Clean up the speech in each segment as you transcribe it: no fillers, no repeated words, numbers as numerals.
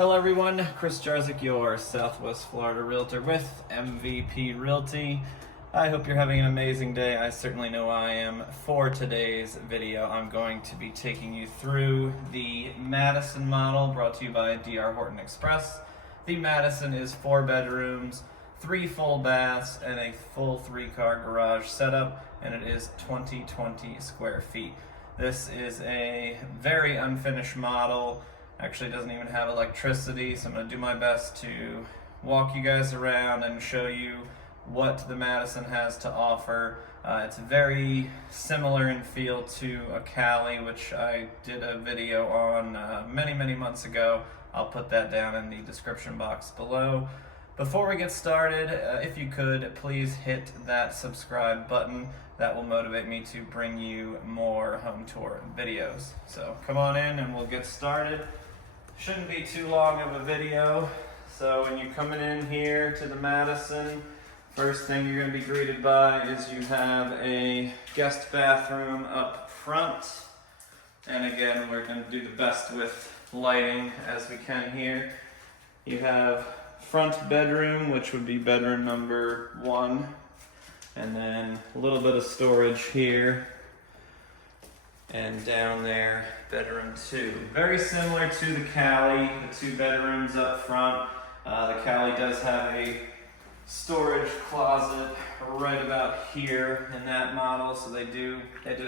Hello everyone, Chris Jarzik, your Southwest Florida Realtor with MVP Realty. I hope you're having an amazing day. I certainly know I am. For today's video, I'm going to be taking you through the Madison model brought to you by DR Horton Express. The Madison is 4 bedrooms, 3 full baths, and a full 3-car garage setup, and it is 20 square feet. This is a very unfinished model. Actually doesn't even have electricity, so I'm going to do my best to walk you guys around and show you what the Madison has to offer. It's very similar in feel to a Cali, which I did a video on many months ago. I'll put that down in the description box below. Before we get started, if you could, please hit that subscribe button. That will motivate me to bring you more home tour videos. So come on in and we'll get started. Shouldn't be too long of a video. So when you're coming in here to the Madison, first thing you're going to be greeted by is you have a guest bathroom up front. And again, we're going to do the best with lighting as we can here. You have front bedroom, which would be bedroom number 1. And then a little bit of storage here. And down there, bedroom 2. Very similar to the Cali, the 2 bedrooms up front. The Cali does have a storage closet right about here in that model, so they did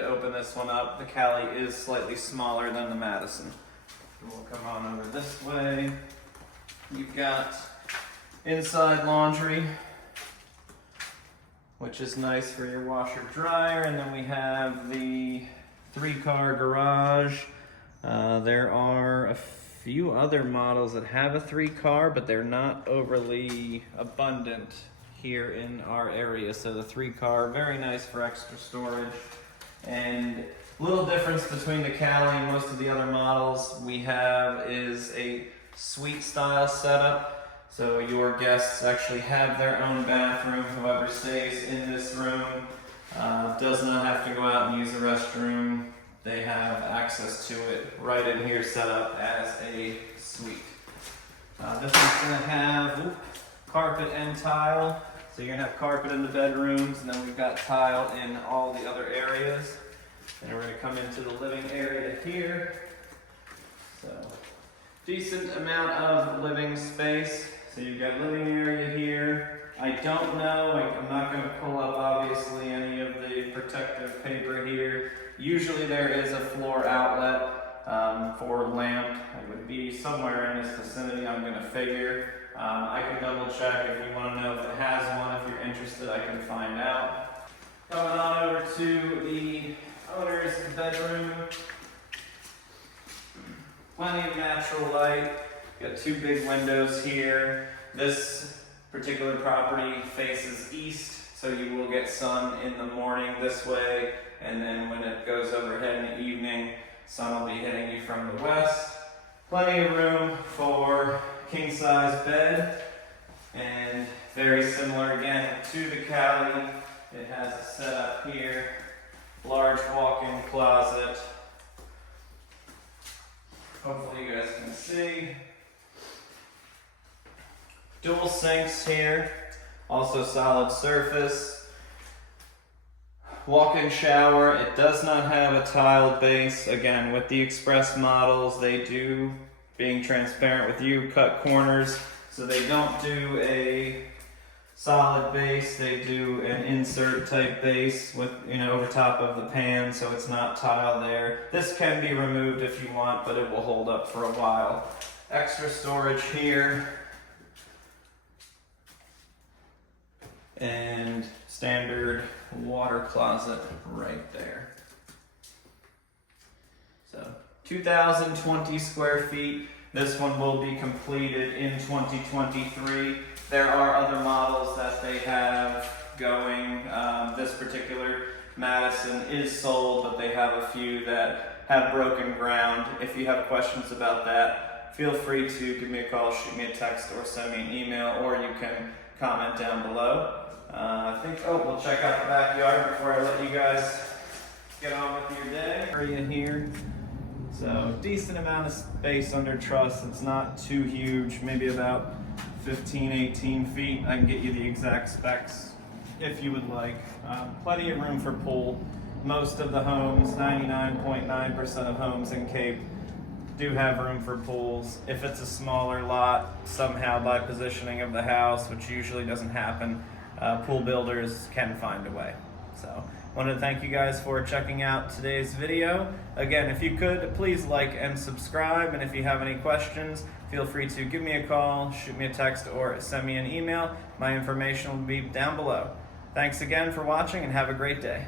open this one up. The Cali is slightly smaller than the Madison. We'll come on over this way. You've got inside laundry, which is nice for your washer dryer, and then we have the 3-car garage. There are a few other models that have a 3-car, but they're not overly abundant here in our area. So the 3-car, very nice for extra storage. And little difference between the Cali and most of the other models we have is a suite style setup. So your guests actually have their own bathroom. Whoever stays in this room does not have to go out and use the restroom. They have access to it right in here, set up as a suite. This one's going to have carpet and tile. So you're going to have carpet in the bedrooms, and then we've got tile in all the other areas. And we're going to come into the living area here. So decent amount of living space. So you've got living area here. I don't know, I'm not going to pull up obviously any of the protective paper here. Usually there is a floor outlet for lamp. It would be somewhere in this vicinity, I'm going to figure. I can double check if you want to know if it has one. If you're interested, I can find out. Coming on over to the owner's bedroom. Plenty of natural light. Got 2 big windows here. This particular property faces east, so you will get sun in the morning this way, and then when it goes overhead in the evening, sun will be hitting you from the west. Plenty of room for king-size bed, and very similar again to the Cali. It has a setup here, large walk-in closet. Hopefully you guys can see. Dual sinks here, also solid surface. Walk-in shower. It does not have a tiled base. Again, with the Express models, they do, being transparent with you, cut corners. So they don't do a solid base. They do an insert type base with, over top of the pan, so it's not tile there. This can be removed if you want, but it will hold up for a while. Extra storage here. And standard water closet right there. So 2,020 square feet. This one will be completed in 2023. There are other models that they have going. This particular Madison is sold, but they have a few that have broken ground. If you have questions about that, feel free to give me a call, shoot me a text, or send me an email, or you can comment down below. We'll check out the backyard before I let you guys get on with your day. Area here. So decent amount of space under truss. It's not too huge, maybe about 15, 18 feet. I can get you the exact specs if you would like. Plenty of room for pool. Most of the homes, 99.9% of homes in Cape, do have room for pools. If it's a smaller lot, somehow by positioning of the house, which usually doesn't happen, pool builders can find a way. So wanted to thank you guys for checking out today's video. Again, if you could, please like and subscribe, and if you have any questions, feel free to give me a call, shoot me a text, or send me an email. My information will be down below. Thanks again for watching, and have a great day.